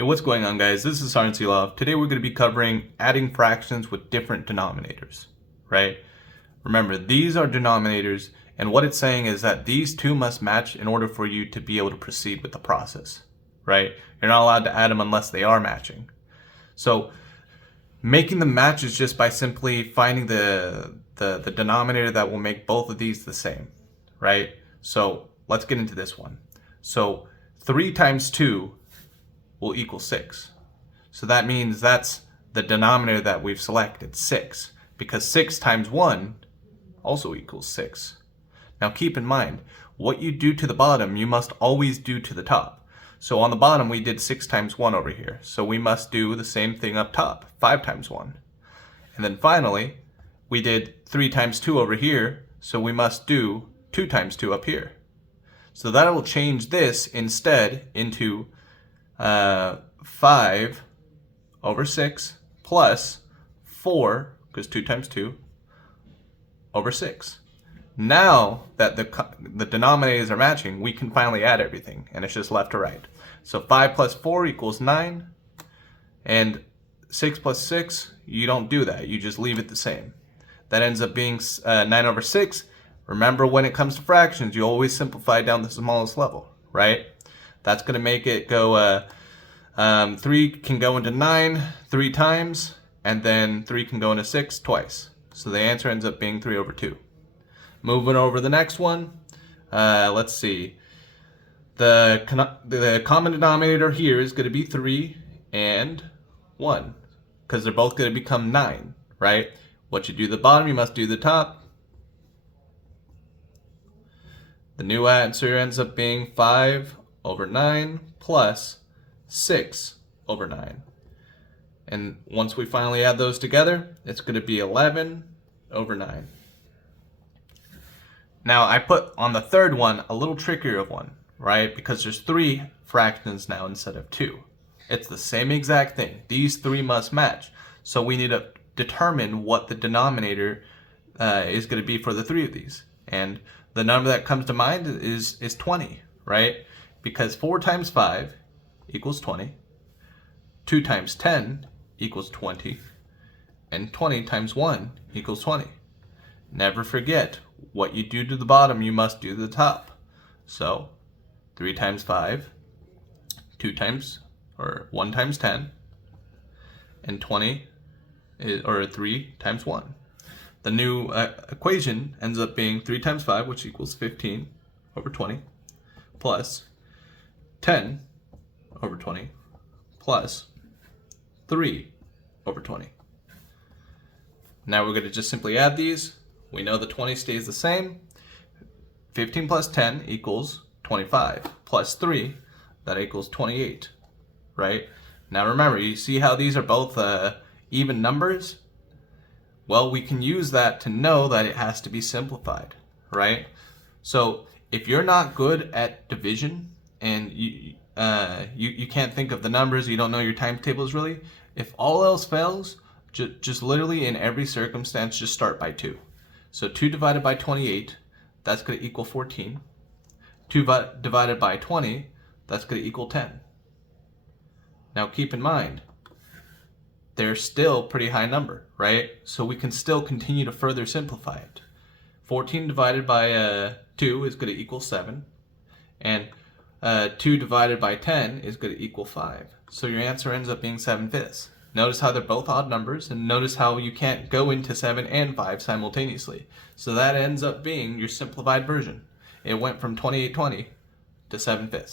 Hey, what's going on, guys? This is Sarn Silov. Today we're going to be covering adding fractions with different denominators, right? Remember, these are denominators, and what it's saying is that these two must match in order for you to be able to proceed with the process, right? You're not allowed to add them unless they are matching. So making them match is just by simply finding the denominator that will make both of these the same, right? So let's get into this one. So 3 times 2 will equal 6. So that means that's the denominator that we've selected, 6, because 6 times 1 also equals 6. Now keep in mind, what you do to the bottom, you must always do to the top. So on the bottom, we did 6 times 1 over here. So we must do the same thing up top, 5 times 1. And then finally, we did 3 times 2 over here, so we must do 2 times 2 up here. So that will change this instead into 5 over 6 plus 4, because 2 times 2, over 6. Now that the denominators are matching, we can finally add everything, and it's just left to right. So 5 plus 4 equals 9, and 6 plus 6, you don't do that. You just leave it the same. That ends up being 9 over 6. Remember, when it comes to fractions, you always simplify down to the smallest level, right? That's going to make it go, 3 can go into 9 3 times, and then 3 can go into 6 twice. So the answer ends up being 3 over 2. Moving over to the next one, let's see. The common denominator here is going to be 3 and 1, because they're both going to become 9, right? What you do at the bottom, you must do the top. The new answer ends up being 5 over 9 plus 6 over 9. And once we finally add those together, it's going to be 11 over 9. Now I put on the third one a little trickier one, right? Because there's 3 fractions now instead of 2. It's the same exact thing. These 3 must match. So we need to determine what the denominator is going to be for the 3 of these. And the number that comes to mind is 20, right? Because 4 times 5 equals 20, 2 times 10 equals 20, and 20 times 1 equals 20. Never forget, what you do to the bottom, you must do to the top. So 3 times 5, 1 times 10, and 20 or 3 times 1. The new equation ends up being 3 times 5, which equals 15 over 20, plus 10 over 20, plus 3 over 20. Now we're going to just simply add these. We know the 20 stays the same. 15 plus 10 equals 25, plus 3, that equals 28, right? Now remember, you see how these are both even numbers? Well, we can use that to know that it has to be simplified, right? So if you're not good at division and you can't think of the numbers, you don't know your times tables really, if all else fails, just literally in every circumstance, just start by 2. So 2 divided by 28, that's going to equal 14. 2 divided by 20, that's going to equal 10. Now keep in mind, they're still a pretty high number, right? So we can still continue to further simplify it. 14 divided by 2 is going to equal 7. And 2 divided by 10 is going to equal 5. So your answer ends up being 7/5. Notice how they're both odd numbers, and notice how you can't go into 7 and 5 simultaneously. So that ends up being your simplified version. It went from 2820 to 7/5.